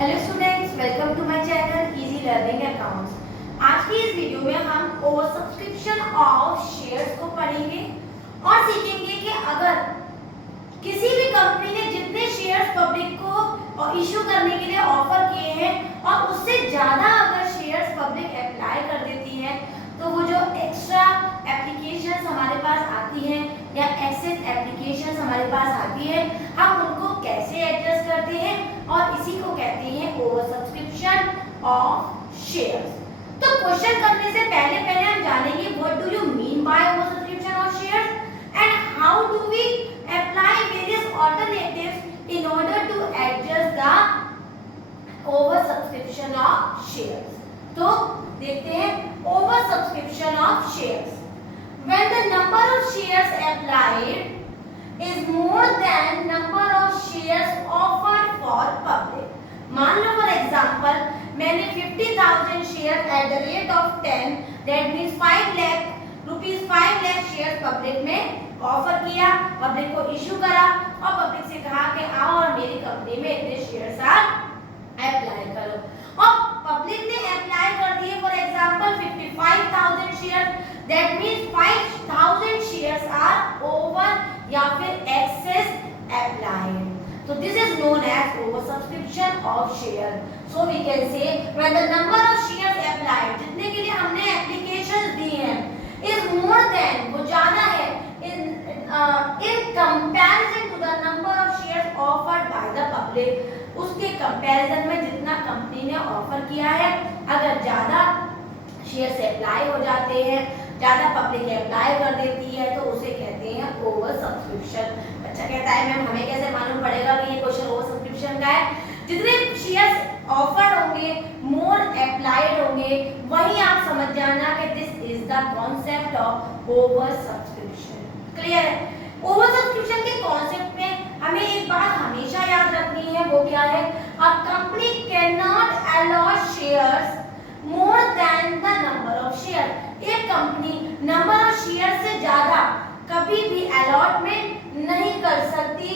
Hello students, welcome to my channel easy learning accounts. आज की इस वीडियो में हम ओवर सब्सक्रिप्शन ऑफ शेयर्स को पढ़ेंगे और सीखेंगे कि अगर किसी भी कंपनी ने जितने शेयर्स पब्लिक को इशू करने के लिए ऑफर किए हैं और उससे ज़्यादा अगर शेयर्स पब्लिक अप्लाई कर देती है तो वो जो एक्स्ट्रा एप्लीकेशंस हमारे पास आती हैं या एक्सेस एप्लीकेशंस हमारे पास आती है, हम उनको कैसे एडजस्ट करते हैं और इसी को कहते हैं ओवर सब्सक्रिप्शन ऑफ शेयर्स। तो क्वेश्चन करने से पहले हम जानेंगे what do you mean by over subscription of shares and how do we apply various alternatives in order to adjust the over subscription of shares. तो देखते हैं over subscription of shares. When the number of shares applied is more than number of shares offered for public. मान लो for example मैंने 50,000 share at the rate of 10 that means 5 lakh rupees 5 lakh share public में offer किया, public को issue करा और public से कहा कि आओ और मेरी कंपनी में इतने शेयर्स आप अप्लाई करो और पब्लिक ने अप्लाई कर दिए for example 55,000 share that means 5,000 shares are over या फिर excess applied. So this is known as oversubscription of share. So we can say when the number of shares applied, जितने के लिए हमने applications दी हैं, is more than वो ज़्यादा है in comparison to the number of shares offered by the public. उसके comparison में जितना कंपनी ने ऑफर किया है, अगर ज़्यादा शेयर्स अप्लाई हो जाते हैं, ज़्यादा पब्लिक अप्लाई कर देती है तो उसे कहते हैं ओवर सब्सक्रिप्शन। बच्चा कहता है मैम हमें कैसे मालूम पड़ेगा कि ये क्वेश्चन ओवर सब्सक्रिप्शन का है? जितने शेयर्स ऑफर्ड होंगे, मोर अप्लाइड होंगे, वही आप समझ जाना कि this is the concept of over subscription. Clear है? ओवर सब्सक्रिप्शन के कॉन्सेप्ट में हमें एक बात हमेशा याद रखनी है, वो क्या है? A company can not allot shares more than the number of share. एक कंपनी नंबर ऑफ शेयर से ज्यादा कभी भी अलॉटमेंट नहीं कर सकती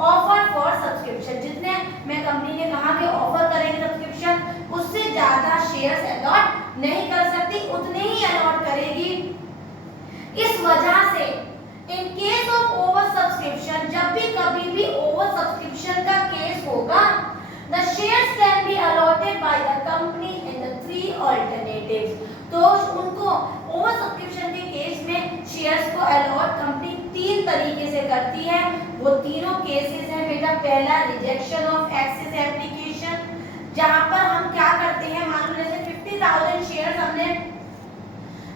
ऑफर फॉर सब्सक्रिप्शन। जितने मैं कंपनी ने कहा कि ऑफर करेंगे सब्सक्रिप्शन, उससे ज्यादा शेयर्स अलॉट नहीं कर सकती, उतने ही अलॉट करेगी। इस वजह से in case of over subscription, जब भी कभी भी ओवर सब्सक्रिप्शन का केस होगा, the shares can be allotted by the company in the three alternatives. तो उनको ओवर सब्सक्रिप्शन के केस में शेयर्स को अलॉट कंपनी तीन तरीके से करती है। वो तीनों केसेस हैं बेटा। पहला रिजेक्शन ऑफ एक्सेस एप्लीकेशन, जहां पर हम क्या करते हैं, मान लो जैसे 50,000 शेयर्स हमने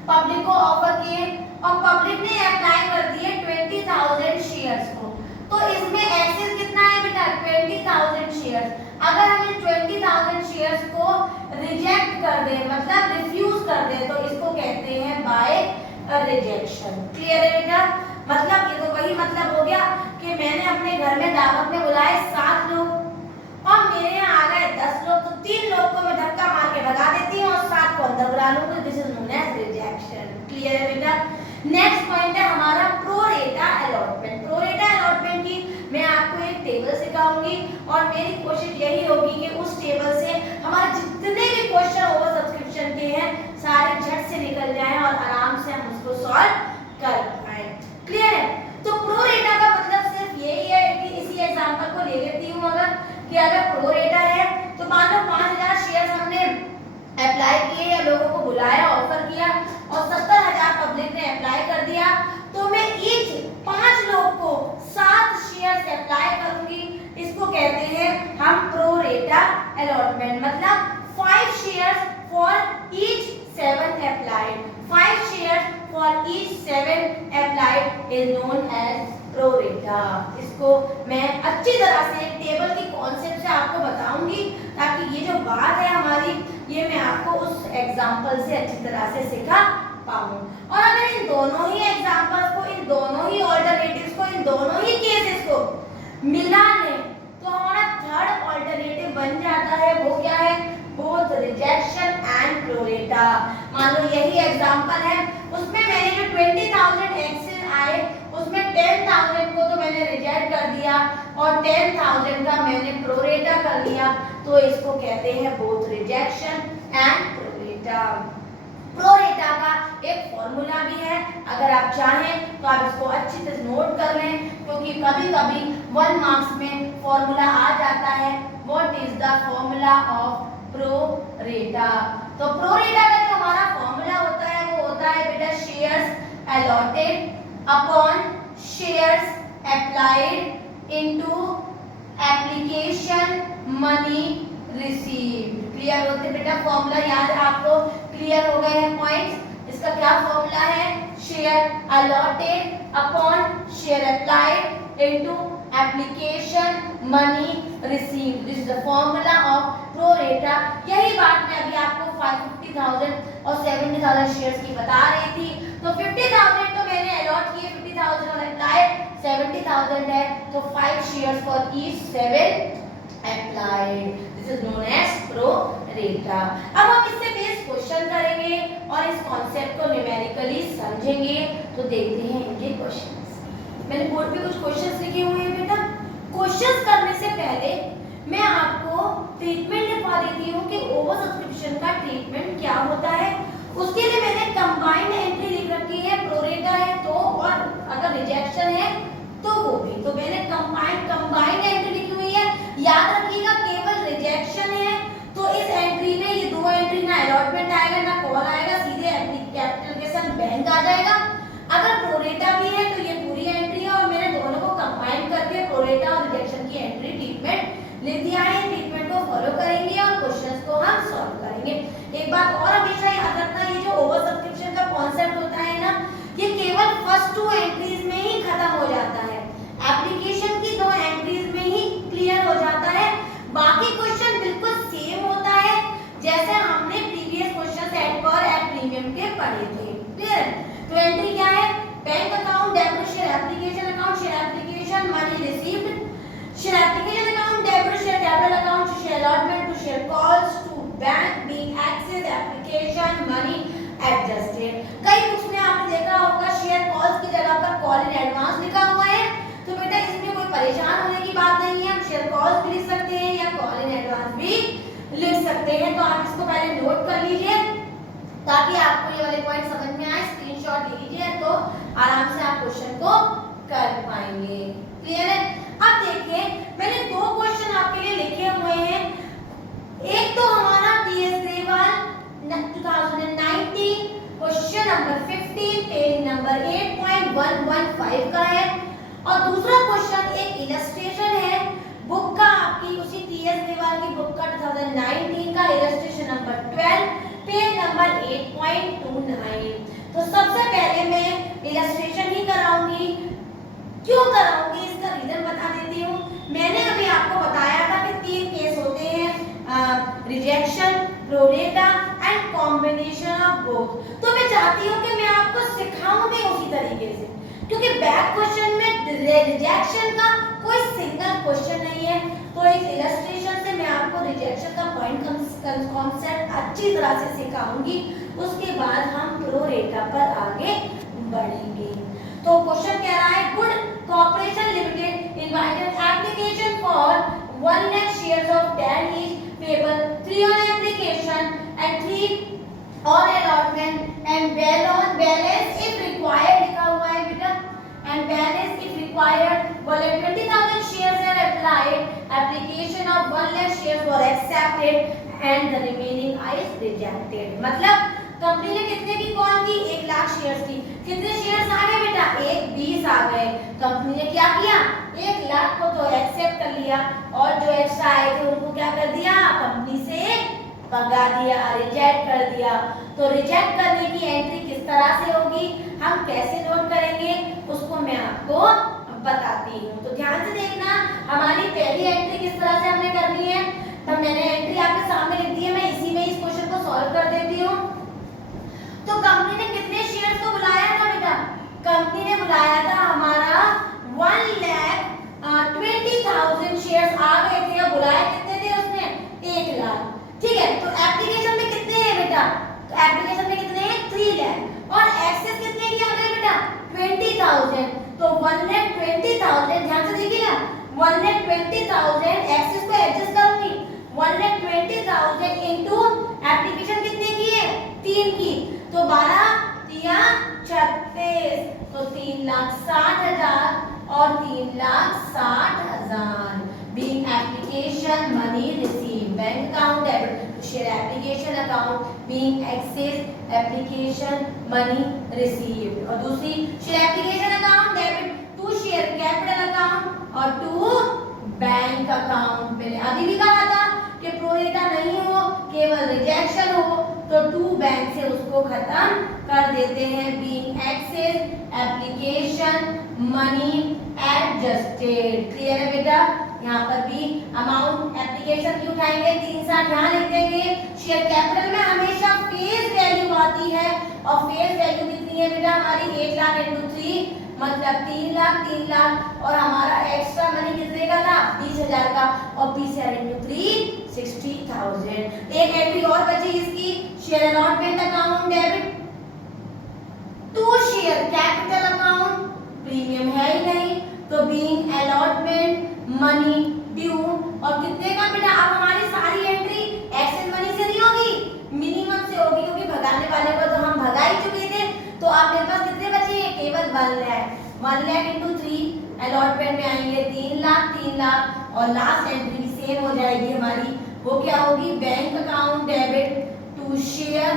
पब्लिक को ऑफर किए और पब्लिक ने अप्लाई कर दिए 20,000 शेयर्स को, तो इसमें एक्सेस कितना है बेटा? 20,000 शेयर्स। अगर हम इन 20,000 शेयर्स को रिजेक्ट कर दें, मतलब रिफ्यूज कर दें, तो इसको कहते हैं बाय रिजेक्शन। क्लियर है बेटा? मतलब ये तो वही मतलब हो गया कि मैंने अपने घर में दावत में बुलाए 7 लोग और मेरे यहाँ आ गए 10 लोग, तो 3 लोग को मैं धक्का मार के भगा देती हूँ और 7 को अंदर बुला लूंगी। This is known as rejection. Clear है बेटा? नेक्स्ट पॉइंट है हमारा प्रोरेटा अलॉटमेंट। प्रोरेटा अलॉटमेंट की मैं आपको एक टेबल सिखाऊंगी और मेरी कोशिश यही होगी कि उस टेबल से हमारे जितने भी क्वेश्चन ओवर सब्सक्रिप्शन के हैं सारे झट से निकल जाएं और आराम से हम उसको सॉल्व कर पाएं। क्लियर है? तो प्रोरेटा का मतलब सिर्फ यही है कि इसी एग्जांपल को ले लेती हूँ अगर प्रोरेटा है तो मान लो 5,000 शेयर्स हमने अप्लाई किए या लोगों को बुलाया, ऑफर किया और 70,000 पब्लिक ने अप्लाई कर दिया, तो मैं ईच 5 लोग को 7 शेयर्स अप्लाई करूंगी। इसको कहते हैं हम प्रोरेटा अलॉटमेंट। मतलब 5 shares for each 7 applied, 5 shares for each 7 applied is known as pro rata. इसको मैं अच्छी तरह से टेबल की कॉन्सेप्ट से आपको बताऊंगी ताकि ये जो बात है हमारी, ये मैं आपको उस एग्जांपल से अच्छी तरह से सिखा पाऊं। और अगर इन दोनों ही एग्जांपल्स को, इन दोनों ही ऑल्टरनेटिव्स को, इन दोनों ही केसेस को मिला लें तो हमारा थर्ड ऑल्टरनेटिव बन जाता है। वो क्या है? Both rejection and pro rata. मान लो यही एग्जांपल है, उसमें मैंने जो 20,000 एक्सेस आए उसमें 10,000 को तो मैंने रिजेक्ट कर दिया, और 10,000 का मैंने प्रोरेटा कर लिया, तो इसको कहते हैं both rejection and pro rata. Pro rata का एक फॉर्मूला भी है, अगर आप चाहें तो आप इसको अच्छी तरह नोट कर लें, क्योंकि कभी कभी 1 मार्क्स में फॉर्मूला आ जाता है। What is the formula of pro rata? तो प्रोरेटा का जो हमारा फॉर्मूला होता है वो होता है बेटा shares allotted upon shares applied into application money received. Clear होते बेटा? फॉर्मूला याद है आपको? क्लियर हो गए हैं पॉइंट्स? इसका क्या फॉर्मूला है? Share allotted upon share applied into application money received. This is the formula of pro rata. यही बात मैं अभी आपको 50,000 और 70,000 शेयर्स की बता रही थी। तो 50,000 तो मैंने अलॉट किए, 50,000 और अप्लाइड 70,000 है, तो 5 shares for each 7 applied. This is known as prorata. अब हम इससे बेस क्वेश्चन करेंगे और इस कॉन्सेप्ट को न्यूमेरिकली समझेंगे। तो देखते हैं इनके क्वेश्चंस। मैंने बोर्ड पे कुछ क्वेश्चंस लिखे हुए हैं बेटा। क्वेश्चंस करने से पहले मैं आपको ट्रीटमेंट लिखवा देती हूँ कि ओवर सब्सक्रिप्शन का ट्रीटमेंट क्या होता है। उसके लिए मैंने कंबाइंड एंट्री लिख रखी है, प्रोरेटा है तो, और अगर रिजेक्शन है तो वो भी। तो मैंने कंबाइंड एंट्री लिखी हुई है। याद रखिएगा केवल रिजेक्शन है तो इस एंट्री में ये दो एंट्री ना अलॉटमेंट आएगा ना कॉल आएगा, सीधे एप्लीकेशन बैंक आ जाएगा। अगर प्रोरेटा भी है तो ये पूरी एंट्री है और मैंने दोनों को कंबाइन करके प्रोरेटा और रिजेक्शन की एंट्री ट्रीटमेंट लिख दिया है। ट्रीटमेंट को फॉलो करेंगे और क्वेश्चंस को हम सॉल्व करेंगे। एक बात और हमेशा याद रखना, ये जो ओवर सब्सक्रिप्शन का कॉन्सेप्ट होता है ना, ये केवल फर्स्ट 2 एंट्रीज में ही खत्म हो जाता है। एप्लीकेशन की 2 एंट्रीज में ही क्लियर हो जाता है। बाकी क्वेश्चन बिल्कुल सेम होता है जैसे हमने प्रीवियस क्वेश्चन सेट पर एट प्रीमियम के पढ़े थे। क्लियर? तो एंट्री क्या है? Bank account, debit share application account, share application money received, share application account, debit share capital account, share allotment to share calls to bank being excess application money adjusted. कई books में आपने देखा होगा share calls की जगह पर call in advance लिखा हुआ है। तो बेटा इसमें कोई परेशान होने की बात नहीं है, हम शेयर कॉल्स भी लिख सकते हैं या कॉल इन एडवांस भी लिख सकते हैं। तो आप इसको पहले नोट कर लीजिए ताकि आपको ये वाले पॉइंट समझ में आए। स्क्रीनशॉट ले लीजिए तो आराम से आप क्वेश्चन को कर पाएंगे। क्लियर है? अब देखिए मैंने 2 क्वेश्चन आपके लिए लिखे हुए हैं। एक तो हमारा TS Grewal 2019 question number 15 page number 8.115 का है, और दूसरा क्वेश्चन एक इलस्ट्रेशन है बुक का, आपकी उसी टीएस ग्रेवाल की बुक का 2019 का इलस्ट्रेशन नंबर 12 पेज नंबर 8.29। तो सबसे पहले मैं इलस्ट्रेशन ही कराऊंगी। क्यों कराऊंगी इसका रीजन बता देती हूँ। मैंने अभी आपको बताया था कि 3 केस होते हैं, rejection, pro rata and combination of both. तो मैं चाहती हूँ कि मैं आपको सिखाऊं भी उसी तरीके से, क्योंकि बैक क्वेश्चन में रिजेक्शन का कोई सिंगल क्वेश्चन नहीं है। तो इस इलस्ट्रेशन से मैं आपको रिजेक्शन का पॉइंट कॉन्सेप्ट अच्छी तरह से सिखाऊंगी, उसके बाद हम प्रोरेटा पर आगे बढ़ेंगे। तो क्वेश्चन कह रहा है good corporation limited invited application for 1 lakh shares of 10 each payable 3 on application and 3 on allotment and balance if required लिखा हुआ है बेटा, and balance if required बोले 20,000 shares are applied, application of 1 lakh shares were accepted and the remaining is rejected। मतलब company ने कितने की call की? 1 लाख शेयर्स की। कितने शेयर्स आ गए बेटा? 20 आ गए। कंपनी ने क्या किया? 1 लाख को तो एक्सेप्ट कर लिया और जो एक्स्ट्रा आए थे उनको क्या कर दिया? कंपनी से भगा दिया, रिजेक्ट कर दिया। तो रिजेक्ट करने की एंट्री किस तरह से होगी, हम कैसे नोट करेंगे, उसको मैं आपको बताती हूँ। तो ध्यान से देखना, हमारी पहली एंट्री किस तरह से हमने करनी है। तो मैंने एंट्री आपके सामने लिख दी है, मैं इसी में इस क्वेश्चन को सॉल्व कर देती हूँ। तो कंपनी ने कितने शेयर्स को बुलाया था बेटा? कंपनी ने बुलाया था हमारा 1,20,000 शेयर्स आ गए थे। और बुलाया कितने थे उसने? 1 लाख। ठीक है, तो एप्लीकेशन में कितने हैं बेटा? तो एप्लीकेशन में कितने हैं? 3 लाख। और एक्सेस कितने की आ गई बेटा? 20,000। तो 1,20,000, ध्यान से देखिएगा, 1 इनटू एप्लीकेशन कितने की है 3 की, तो 12 तिया 36, तो 3,60,000 और 3,60,000 being application money received bank account debit to share application account being access application money received, और दूसरी share application account debit to share capital account और to बैंक अकाउंट। मैंने अभी भी कहा था कि प्रोरेटा नहीं हो, केवल रिजेक्शन हो तो टू बैंक से उसको खत्म कर देते हैं। Being excess application money adjusted, clear है बेटा। यहाँ पर भी अमाउंट एप्लीकेशन की उठाएंगे 360, यहाँ लिख देंगे। शेयर कैपिटल में हमेशा फेस वैल्यू आती है और फेस वैल्यू कितनी है बेटा हमारी 8 लाख इंटू 3 मतलब 3 लाख और हमारा एक्स्ट्रा मनी कितने का था 20,000 का और 20,000 इंटू 3 60,000। एक एंट्री और बची इसकी, share allotment account debit to share capital account, premium है ही नहीं तो बीइंग अलॉटमेंट मनी ड्यू, और कितने का बेटा अब हमारी सारी एंट्री एक्सेस मनी से नहीं होगी, मिनिमम से होगी क्योंकि भगाने वाले को तो हम भगा ही चुके थे। तो आप मेरे पास कितने बचे हैं केवल 1 लाख इंटू 3 अलॉटमेंट में आएंगे 3 लाख और लास्ट एंट्री सेम हो जाएगी हमारी, वो क्या होगी bank account debit to share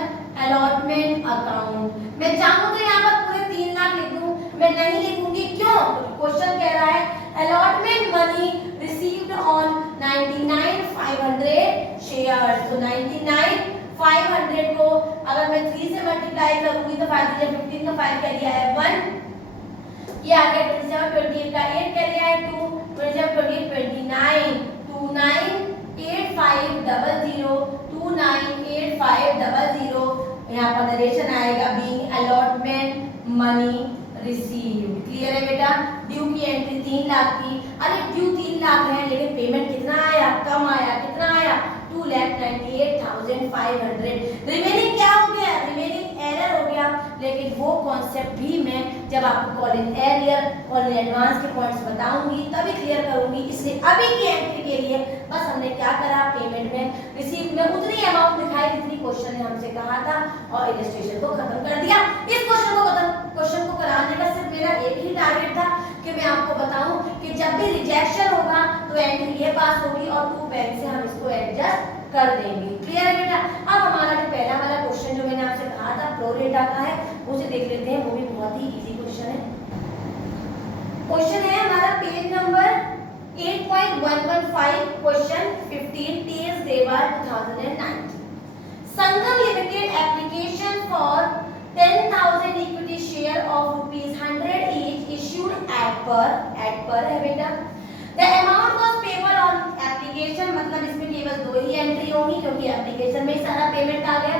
allotment account. मैं चाहूँ तो यहाँ पर पूरे 3 लाख लिख दूँ, मैं नहीं लिखूंगी, क्यों? क्वेश्चन कह रहा है allotment money received on 99,500 shares, तो 99,500 को अगर मैं 3 से मल्टीप्लाई करूंगी तो 5 15 का 5 क्या दिया है 1, ये आ गया 27 28 का 8 क्या दिया है 2, 27 28 29 298500 298500, यहाँ पर नरेशन आएगा being allotment money received, clear है बेटा। ड्यू की एंट्री 3 लाख की, अरे ड्यू 3 लाख है लेकिन पेमेंट कितना आया कम आया, कितना आया 2,98,500, रिमेनिंग क्या हो गया रिमेनिंग एरर हो गया, लेकिन वो कॉन्सेप्ट भी मैं जब आपको कॉल इन एरियर और एडवांस के पॉइंट्स बताऊंगी तभी क्लियर करूंगी। इसलिए अभी की एंट्री के लिए बस हमने क्या करा पेमेंट में रिसीव में उतनी अमाउंट दिखाई जितनी क्वेश्चन ने हमसे कहा था और इलस्ट्रेशन को खत्म कर दिया। इस क्वेश्चन को कराने का सिर्फ मेरा एक ही टारगेट था कि मैं आपको बताऊं कि जब भी रिजेक्शन होगा तो एंट्री ये पास होगी और टू बैंक से हम इसको एडजस्ट कर देंगे, क्लियर है बेटा। अब हमारा जो पहला वाला क्वेश्चन जो मैंने आपसे कहा था प्रोरेटा का है उसे देख लेते हैं, वो भी बहुत ही इजी क्वेश्चन है। क्वेश्चन है हमारा पेज नंबर 8.115 क्वेश्चन 15 TS देवा 2019। Sangam limited application for 10,000 equity share of ₹100 each issued at per है बेटा। The amount was payable on application, मतलब इसमें केवल 2 ही एंट्री होंगी क्योंकि एप्लीकेशन में ही सारा पेमेंट आ गया।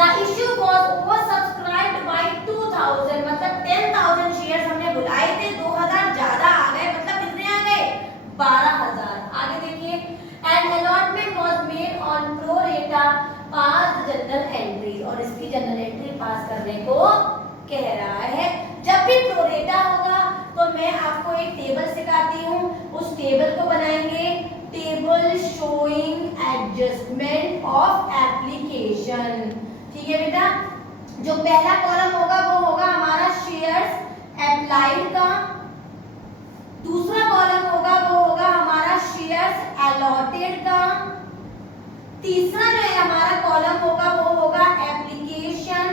The issue was oversubscribed by 2,000, मतलब 10,000 शेयर्स हमने बुलाए थे 2,000 ज्यादा आ गए, मतलब कितने आ गए 12,000। आगे देखिए and allotment was made on pro rata past general entries, और इसकी जनरल एंट्री पास करने को कह रहा है। जब भी प्रोरेटा होगा तो मैं आपको एक टेबल सिखाती हूँ, उस टेबल को बनाएंगे table showing adjustment of application, ठीक है बेटा। जो पहला कॉलम होगा वो होगा हमारा शेयर्स अप्लाइड का, दूसरा कॉलम होगा वो होगा हमारा शेयर्स अलॉटेड का, तीसरा जो है हमारा कॉलम होगा वो होगा एप्लीकेशन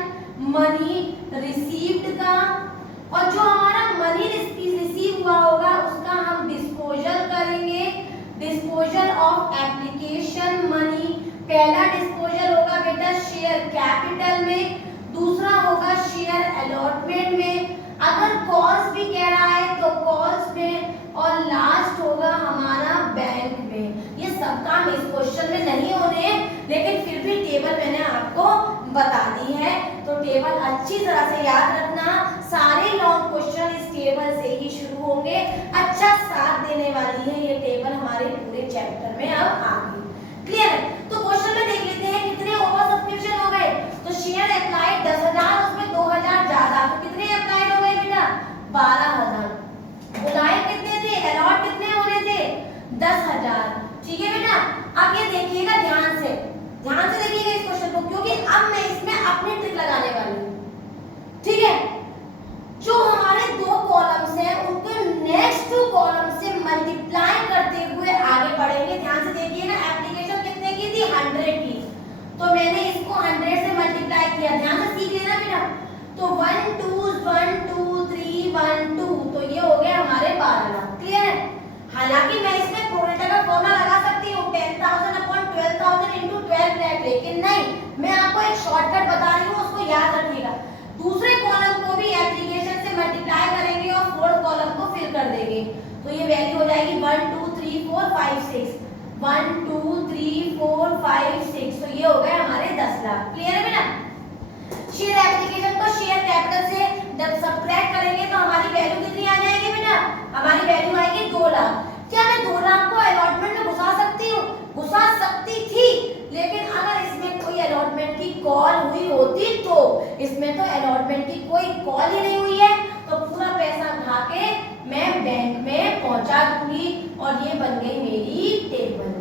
मनी रिसीव्ड का, और जो हमारा मनी रिसीव हुआ होगा उसका हम डिस्पोजल करेंगे, डिस्पोजल ऑफ एप्लीकेशन मनी। पहला डिस्पोजल होगा बेटा शेयर कैपिटल में, दूसरा होगा शेयर अलॉटमेंट में, अगर कॉल्स भी कह रहा है तो कॉल्स में, और लास्ट होगा हमारा बैंक में। ये सब काम इस क्वेश्चन में नहीं होने, लेकिन फिर भी टेबल मैंने आपको बता दी है, तो टेबल अच्छी तरह से याद रखना। सारे लॉन्ग क्वेश्चन इस टेबल से ही शुरू होंगे, अच्छा साथ देने वाली है ये टेबल हमारे पूरे चैप्टर में अब आ गई, क्लियर है। तो क्वेश्चन में देख लेते हैं कितने ओवर सब्सक्रिप्शन हो गए, तो शेयर अप्लाइड 10,000 उसमें 2,000 ज्यादा, तो कितने अप्लाइड हो गए बेटा 12,000, बुलाए कितने थे अलॉट कितने होने थे 10,000, ठीक है बेटा। अब ये देखिएगा ध्यान से दूसरे कॉलम को भी एप्लीकेशन से मल्टीप्लाई करेंगे और फोर्थ कॉलम को फिल कर देंगे। तो ये वैल्यू हो जाएगी 1 2 3 4 5 6, 1 2 3 4 5 6। तो ये हो गए हमारे 10 लाख। क्लियर है बेटा? शेयर एप्लीकेशन को शेयर कैपिटल से जब सब्ट्रैक्ट करेंगे तो हमारी वैल्यू कितनी आ जाएगी बेटा? हमारी वैल्यू आएगी 2 लाख। क्या मैं 2 लाख को अलॉटमेंट में घुसा सकती हूँ? घुसा सकती थी, लेकिन अगर इसमें कोई अलॉटमेंट की कॉल हुई होती तो। इसमें तो अलॉटमेंट की कोई कॉल ही नहीं हुई है, तो पूरा पैसा उठा के मैं बैंक में पहुंचा दूंगी और ये बन गई मेरी टेबल।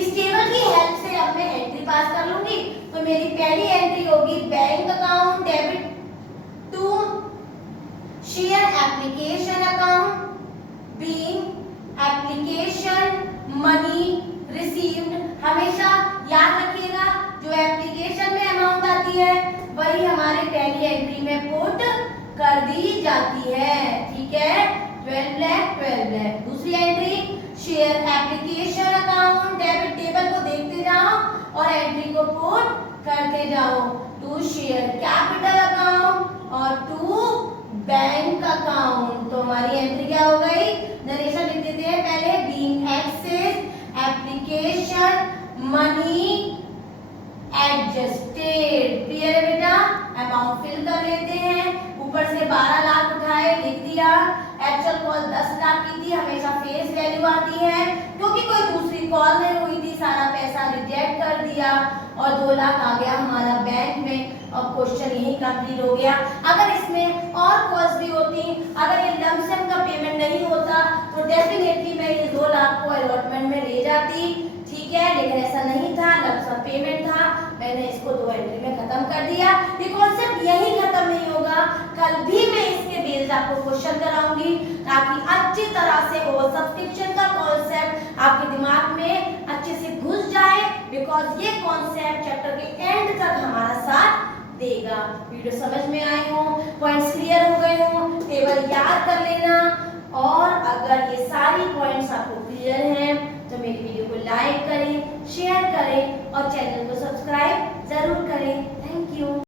इस टेबल की हेल्प से अब मैं एंट्री पास कर लूंगी। तो मेरी पहली एंट्री होगी bank account debit to share application account being application money received. हमेशा याद रखिएगा जो एप्लीकेशन में अमाउंट आती है वही हमारे पहली एंट्री में पुट कर दी जाती है। ठीक है, 12 लाख 12 लाख। दूसरी entry share application account debit, table को देखते जाओ और एंट्री को पुट करते जाओ। टू शेयर कैपिटल अकाउंट और टू बैंक अकाउंट। तो हमारी एंट्री क्या हो गई? नरेशन लिख देते हैं पहले, being excess application money adjusted. Clear है बेटा? अमाउंट फिल कर लेते हैं। ऊपर से 12 लाख उठाए, लिख दिया। एक्चुअल कॉल 10 लाख की थी, हमेशा फेस वैल्यू आती है, क्योंकि कोई दूसरी कॉल नहीं हुई थी, सारा पैसा रिजेक्ट कर दिया और 2 लाख आ गया हमारा बैंक में। और क्वेश्चन यही कंप्लीट हो गया। अगर इसमें और कॉल्स भी होती, अगर ये लमसम का पेमेंट नहीं होता तो डेफिनेटली मैं ये 2 लाख को अलॉटमेंट में ले जाती। ठीक है, लेकिन ऐसा नहीं था, लमसम पेमेंट था, मैंने इसको 2 एंट्री में खत्म कर दिया। ये कॉन्सेप्ट यही खत्म नहीं होगा, कल भी मैं इसके बेस्ड आपको क्वेश्चन कराऊंगी ताकि अच्छी तरह से ओवर सब्सक्रिप्शन का कॉन्सेप्ट आपके दिमाग में अच्छे से घुस जाए, बिकॉज ये कॉन्सेप्ट चैप्टर के एंड तक हमारा साथ देगा। वीडियो समझ में आए हो, पॉइंट्स क्लियर हो गए हो, टेबल याद कर लेना। और अगर ये सारी पॉइंट्स आपको क्लियर हैं तो मेरी वीडियो को लाइक करें, शेयर करें और